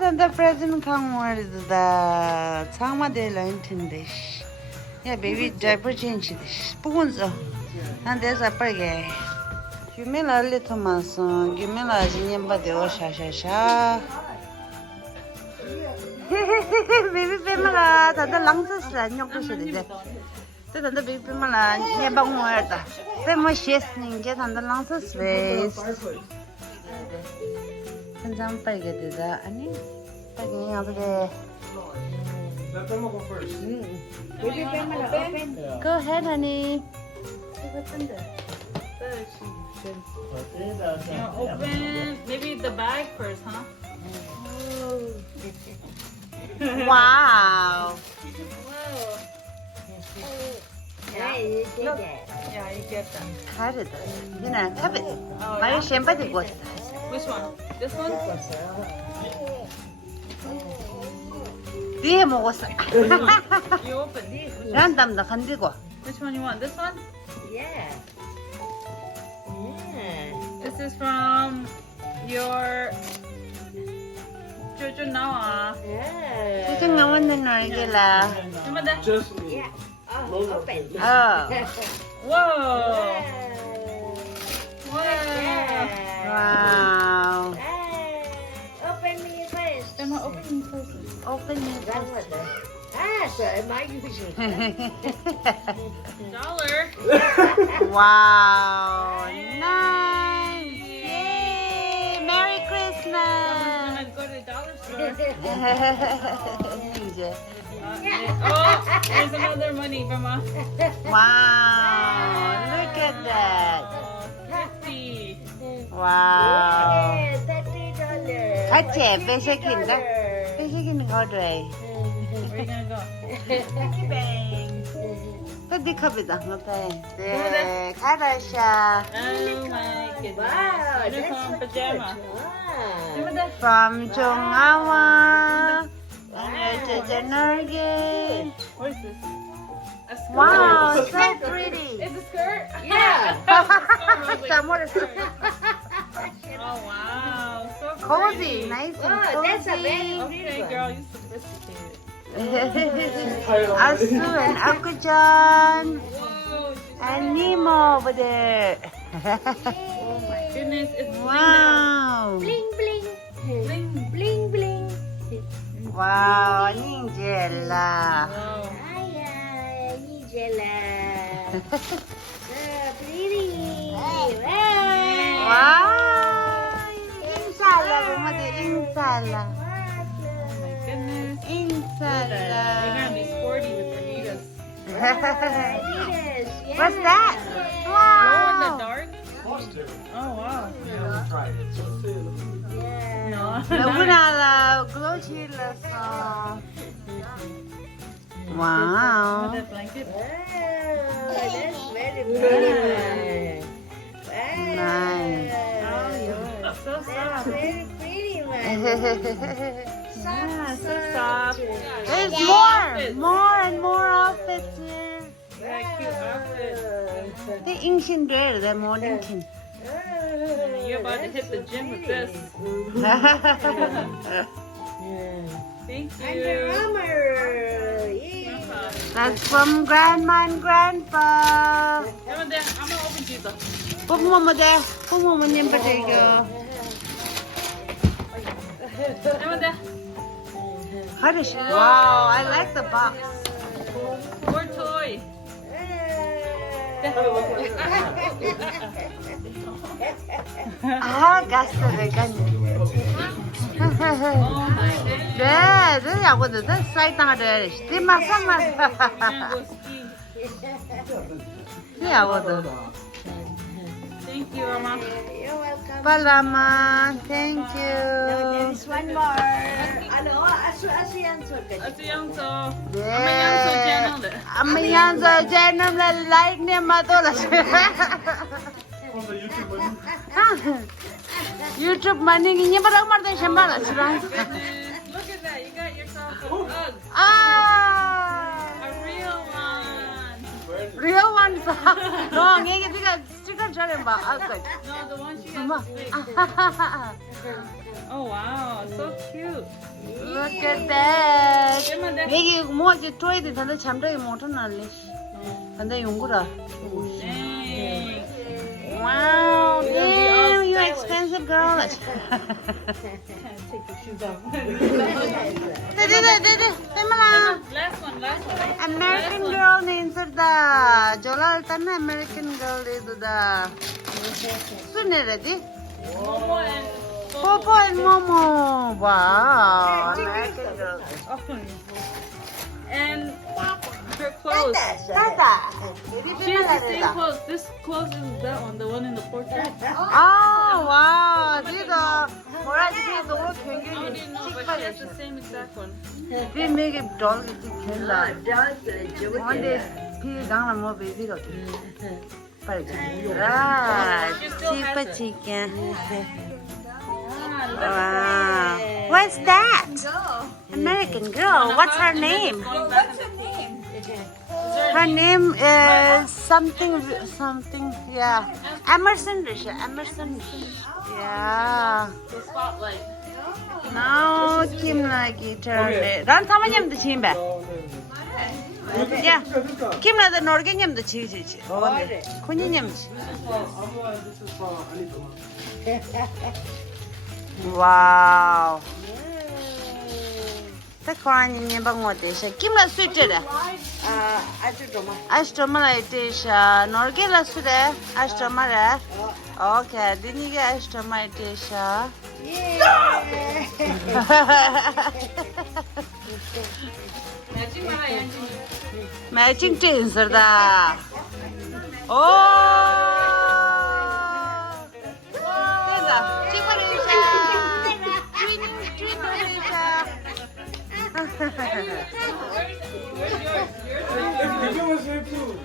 the present come with the Tama de Lantindish. Yeah, baby, diaper change this. Spoons, and there's a pergay. Give me a little mason, give me a ziniamba de Osha. Baby, Pamela, the lungs is like no question. The baby Pamela, never more. Pamela chasing jet on the lungs is face. And some peggy that I need. Pegging out there. Let them go first. Baby Pamela, open. Go ahead, honey. Open maybe the bag first, huh? Wow. Yeah, you take that. Yeah, you get that. Carrot. You know, have it. My champagne was. Which one? This one? Dear Mosa. You open. Random the Handigo. Which one you want? This one? Yeah. Yeah. This is from your Jojo Nawa. Yeah. Just no one in regular. Just Yeah. Oh, open. Oh. Whoa! Wow! Wow. Open me first. Emma, open me first. Open it. So am I usually? $1. Wow. Nice. Yay. Merry Christmas. Let's go to the dollar store. Oh, there's another money, Grandma. Wow. Look at that. 50. Wow. $30. 같이 배색인다. 배색인 거래. Where you gonna go? Pwede ka bidang mapay. Karasha. Oh my goodness. Wow, Uniform that's pajama. Wow. From Jongawa. Janarge. What is this? A skirt. Wow, so pretty. It's a skirt? Yeah. Somewhere. Oh wow, so Cozy, pretty. nice and Wow, that's a very cozy. Okay, girl, you sophisticated. Asu and Akujan Whoa, and Nemo over there. oh my goodness, it's Wow. Bling bling. bling. Bling bling. Wow, Ninjela. Wow. Ay, Angela. So pretty. Wow. Wow. Insala, bumati insala. Oh my goodness. Insala. You're gonna be sporty with Adidas. Yes, yeah. What's that? Glow in the Wow. dark? Oh wow. try it. Yeah. No. 너무나 글로치라서. Wow. That blanket. Wow, that's very pretty. Wow. Nice. Oh, yeah. So That's soft. very pretty one. Yeah, so soft. There's Outfits. more and more outfits here. Yeah, cute outfit. The Indian wear, the morning king. You're about to hit the gym with this. Thank Under you. Armour. Yeah. That's from Grandma and Grandpa. I'm gonna open you though. 뽀뽀모모 돼. 뽀뽀모모 님버 되고. Harish. Wow, I like the box. More toy. Ah, gasta de ganyo. Oh my goodness. 네, 네, 야구도 네, 사이당하래. 네, 마사 We're 마사. gonna go ski. 네, 야구도. Thank you, Mama. You're welcome. Palama, thank No, there you. is one more. Ano? Aso yan so good. Ate Yangso. 네. channel. 아메양서 제놈 라이크 네 마도라. On the YouTube one. YouTube money ini barang marta shambala surang. Look at that. You got yourself a Ugg. Ah, A real one. real one sa. No, 이게 네가 sticker 잘 봐. 아, 그. No, the one she 엄마. got. Oh wow, so cute. Look at that. Remember that? 여기 뭐 이제 토이드 단데 잠들이 못 하나래. 단데 용구라. Dang. Wow, You're gonna be damn, all you stylish. expensive girl. Take your shoes off. Last one. American girl names are the Jola Tana American girl is the sooner ready. Momo and Popo and Momo. Wow, American girl. And her clothes. Tata. She has the same clothes. This clothes is that one, the one in the portrait. Oh, wow. This is 뭐라 이게 너무 I 굉장히 didn't know, but she has the same exact one. We make it dog is killer. One day, people don't know baby got Ah, cheaper chicken. Wow. What's that? American girl. What's her name? Her name is something. Yeah. Emerson. Emerson. Yeah. The spotlight. Now Kim lagi turn. Ran sama nyam the chimba. Yeah. Kim na the norge nyam the chi. Kunyi nyam. This is from Anita. Wow. The corn in Bangladesh. Kim la suited. Astomala it is norge la sude. Astomala. Okay, didn't you get Astoma it is? Matching tins are the. Oh! If you was here too.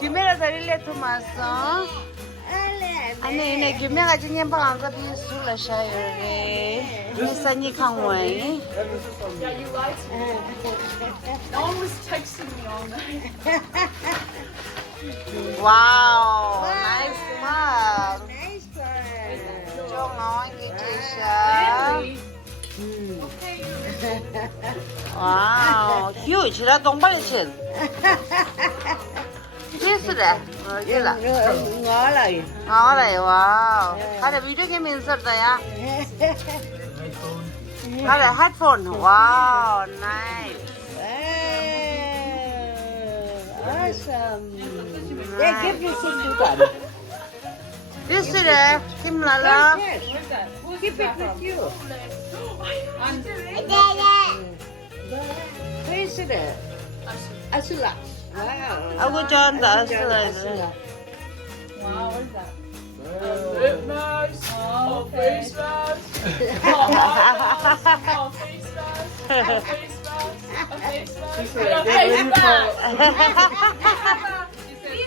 김에라 다릴래 토마스. 아니 이네 김에가 지금 방안 거기 술라 샤요레. 미사니 강와이. Yeah, you lied to me. No one was texting me all night. Wow, nice mug. Cho ngon cái chị Wow, huge. Là đông bao nhiêu? This is it. Đây là. ngó lại Ngó này, wow. Hay là video game insert đây à? Hay là headphone. Wow, nice. awesome. Yeah, give me some to that. This is it. Kim la la. Yes, Where's that? Who's keep that it with from? you. Where is it? Asula. Wow. Aku John the Asula. Wow, where's that? Lip mask. Oh, Face mask. Oh, face mask. Oh, face mask. A face mask. She said, A get face ready mask. for She said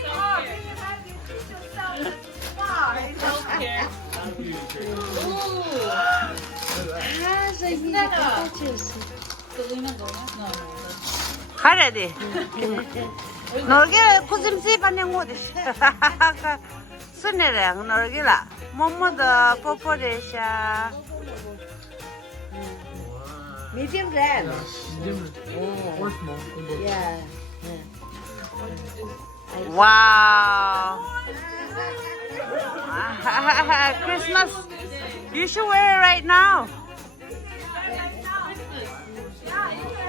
self-care. Self-care. Ooh. Isn't that a- Selena Gomez? No, no. Haredi. Norge kuzimsi paneng modi. Sunere norge la. Momo da popo desha. medium rare? Or small. Yeah. Wow. Christmas. You should wear it right now.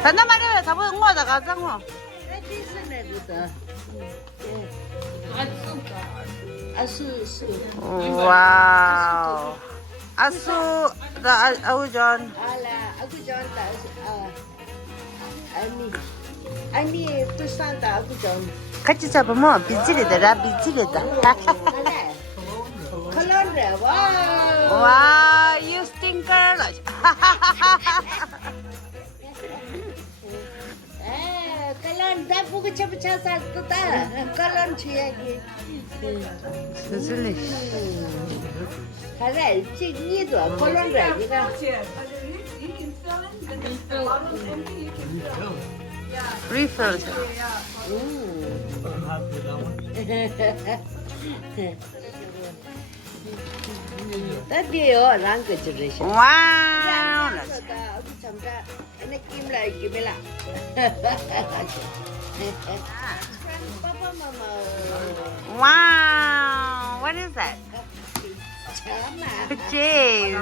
단단 말이야. 다 보는 거다 가자고. That isn't it? Asu. Asu. Wow. Asu da aujon. Ala, aku jangan tak. Ani pesan tak aku jangan. 같이 잡으면 빗질이더라. 빗질이다. Ala. Kolon dia. Wow. Wow, you stinker. Kolon dah buku cepet satu tak. Kolon cia lagi. 수슬리. Ada, ni tu kolon dia. Kita. Refill. Tadiyo rang ke generation. Wow. Aku samra ene kimla kimela. Papa mama. Wow. What is that? Chama. Cheese.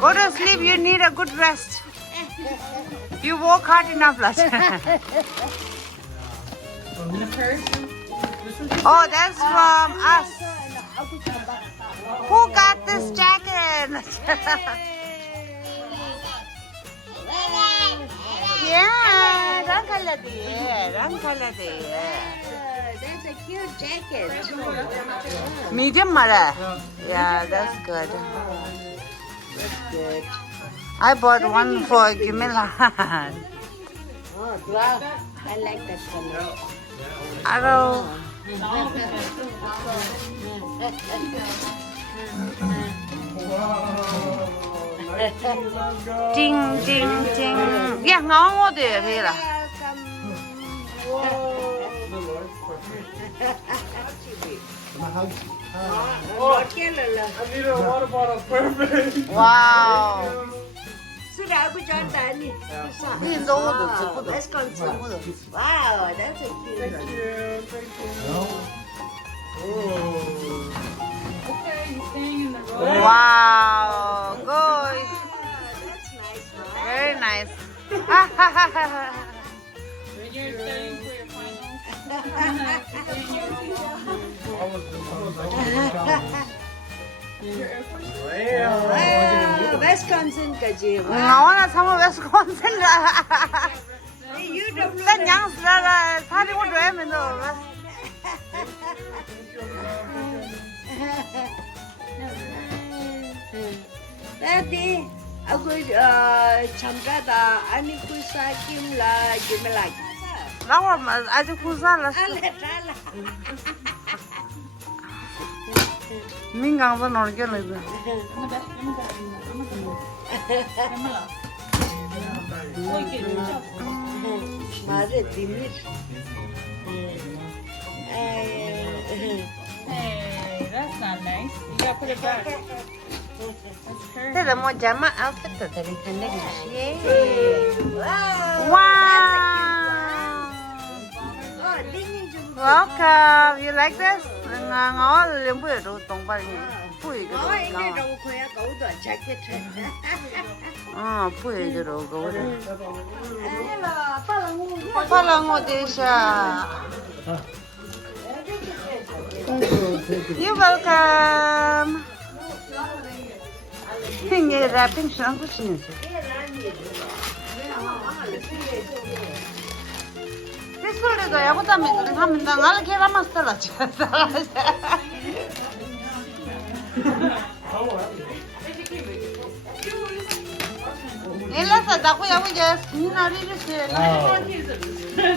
Go to sleep. You need a good rest. You work hard enough, last. Oh, that's from us. Aku samra. Who got this jacket? Yeah, rang color That's a cute jacket. Medium mara. Yeah, that's good. That's good. I bought one for Gimila. Oh, wow. I like that color. Hello. Ding ding ding. Yeah, ngon quá đi thì là. I need a water bottle. Perfect. Wow. Sudah aku contoh ni. Ini 너무도 예쁘다. Let's continue. Wow, that's a cute Thank one. you. Thank you. Oh. Okay, you're staying in the room. Wow. Good. That's nice. Huh? Very nice. You're staying for your finals. Wow, Wisconsin kaji. 나와나 사모 웨스콘신 라. You don't know. 난 양스라라 사리 못 왜면 너. Tadi aku chamrada ani kusa kimla gimela. 나와 아주 구사라. Ala ala. 민강도 놀게เลย. Mare timir. Hey, that's not nice. You gotta put it back. That's her. 근데 뭐 자마 아웃핏도 되게 근데 Wow. Wow. Oh, dingin juga. Welcome. You like this? ngó liền bữa đồ tổng bài bụi cái Oh, đồ ini cao. dong kuya kau dah jacket. Bụi cái đồ gấu đấy. Hello, apa langu? 파랑 어디서? You welcome. 핑계 래핑 시랑 붙이는지. 피스톨도 야구다면 하면 나 알게 라마스터라. 일라서 나고 야구 이제 미나리를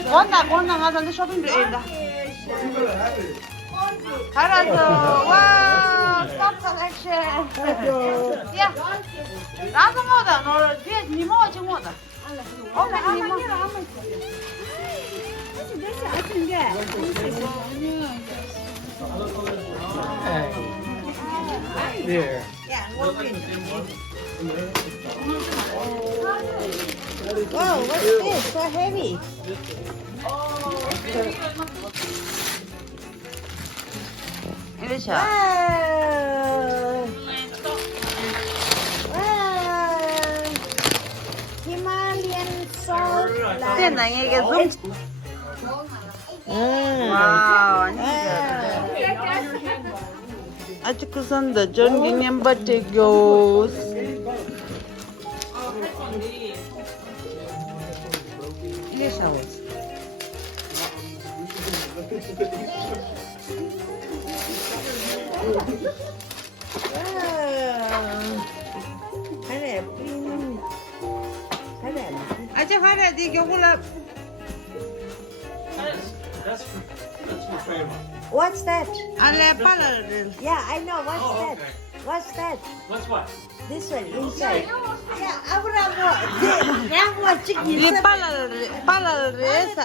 건나 가서 쇼핑도 해다. 가라서 와 스탑 컬렉션. 야 나도 뭐다 너 뒤에 니 뭐지 뭐다. 니 뭐. There. Wow, what's this? So heavy. 이러셔. Wow. Wow. Himalayan salt. 됐나 이게 좀. Wow. 와, 아주 그선다 전기념 버티고. 이러셔. 아주 화려하디 겨울라. That's my favorite. What's that? 알레 빨라. Yeah, I know. What's Oh, that? okay. What's that? What's what? This one inside. Yeah, I would have watching 이 빨라를 해서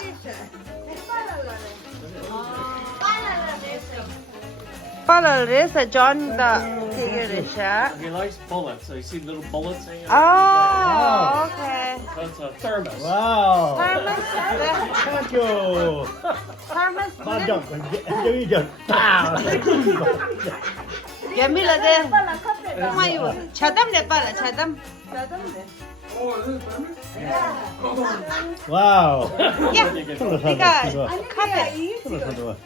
빨아 레사 존다 되게래샤. He likes bullets. So you see little bullets hanging out. 아, 오케이. That's a thermos. 와우. Thermos. 땡큐. Thermos. 만족. 여기 저. 아. 예밀하게. 엄마요. 차담내 빨아 차담. 와우. 야, 술로 사줘. 네가 이거. 카페 술로 사줘.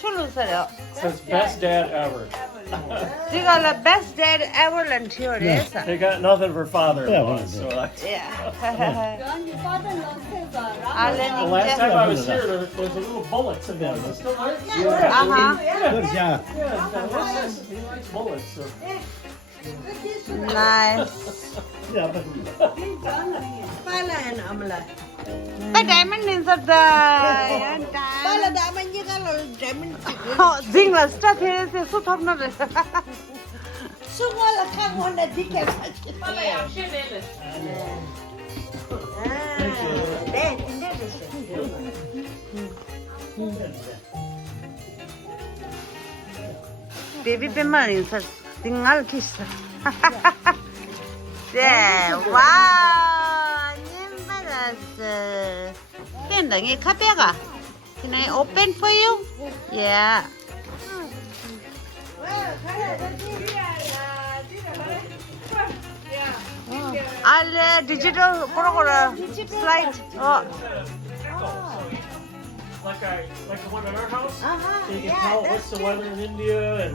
술로 사려. Says best dad ever. 네가 the best dad ever learned here. They got nothing for father-in-law. Yeah. So that's, Yeah. John, your father-in-law says, the last time I was here, there was a little bullets in there. Is it still there? Uh-huh. 그렇지. Yeah, he likes bullets. So. Nice. 야, 맞습니다. Pala amla. But diamond is the Pala daman niya ka lo diamond. Zingla stuff here is so top not. Sungwala ka mo na di ka. Pala jag ser det. Baby bemarin sa tingal kisa. Yeah, wow. Nimbaras. Kendang kapega. Can I open for you? Yeah. I'll digital program slide. Oh. Like the one at our house. You can tell what's the weather in India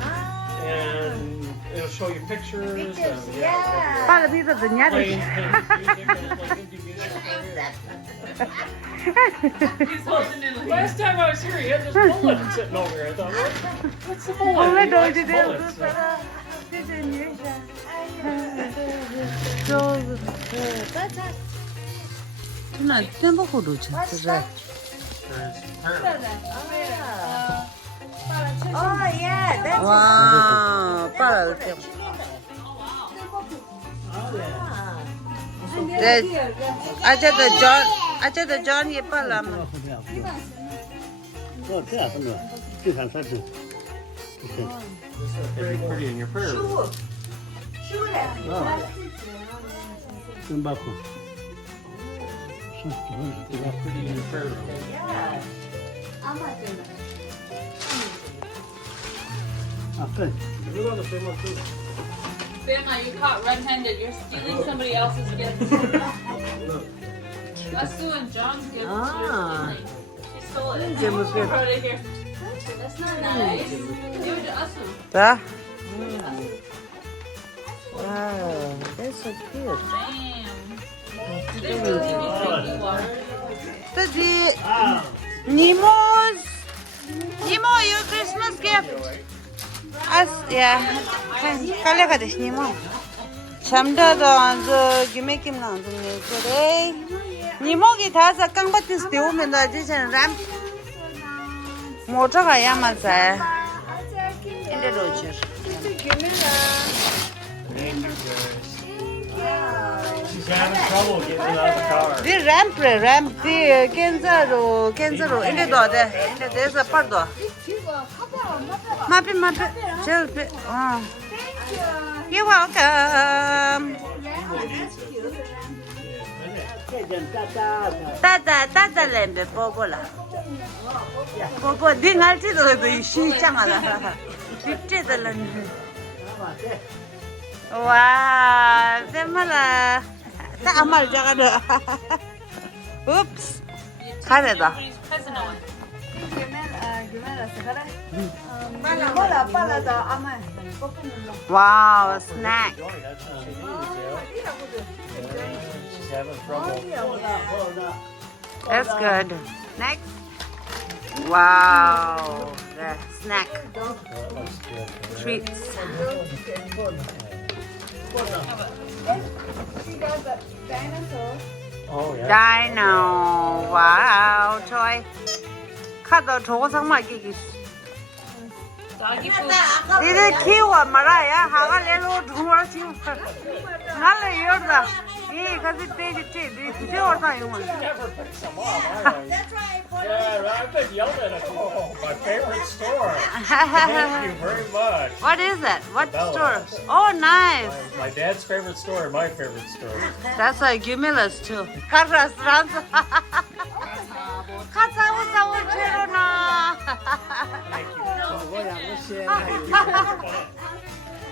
and it'll show you pictures. And, yeah. Para dito sa niya. Planes, music, and like Indian music He's holding it like Last time I was here, he had this bullet sitting over here. I thought, what's the bullet? Bullet, He likes oh, bullets, so. 나 땜버거도 진짜. Oh yeah, that's 와, 빨아 때. 네, 아저도 존 예빨라. 그래, 그래. 지산 사주. Very pretty in your prayer room. 좀 받고. Very pretty in your prayer room. 아, 그래. Bama, you caught red-handed. You're stealing somebody else's gift. That's Sue and John's gift. Ah. She stole it. She wrote it here. That's not nice. Give it to Asu. 자. Wow, that's so cute. Damn. Did they really give you drinking water? Today, Nemo's Nemo, your Christmas gift. As yeah, kallega des Nemo. 참다도 안저 기메김 나는데 그래. 니모기 다서 깡바티스 되오면 나 지금 람 모터가 야만자. 인데 로저. She's having trouble getting out of the car. 디 램프 디 겐자로 인데 도데 인데 데서 파도. 마피 젤피 You're welcome. 따다 램베 보고라. 보고 딩할지도 시장하다. 뒷제들은. 와, 대마라. 딱 아말 작아다. Oops. 가래다. Wow, a snack. She's having trouble. That's good. Next. Wow, the snack That looks good. treats. Oh, yeah. Dino. Wow, toy. 카드 저거 상마 끼기. Doggy food. 이래 키워 말아야 하가 내로 두어라 지금 나를 열다 이 가지 때지 때 비교하다 이거 Never pick some up, I Yeah, I've been yelled at it. Oh, my favorite store. Thank you very much. What is that? What Bella's. store? Oh, nice. My dad's favorite store and my favorite store. That's like Gumila's too. Car restaurants. 가사우사우 체로나.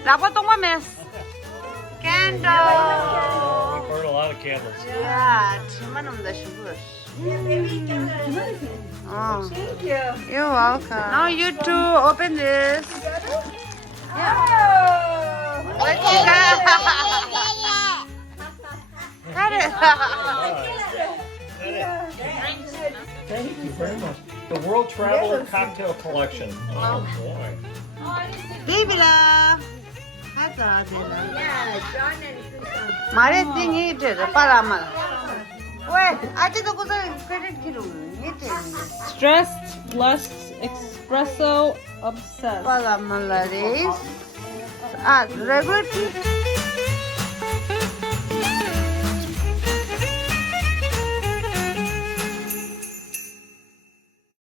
라고 동마메스. Candle. We burn a lot of candles. Yeah, 치마놈다 슈거. Oh. Thank you. You're welcome. Now you two open this. What you got? Got it. Thank you very much. The World Traveler Cocktail Collection. Oh boy. Baby love. 하자 되나. 말에 띵이 돼. 빨아마. 왜? 아직도 그걸 크레딧 키로 이때. Stressed, blessed, espresso, obsessed. 빨아마 라리스. 아, 레귤티.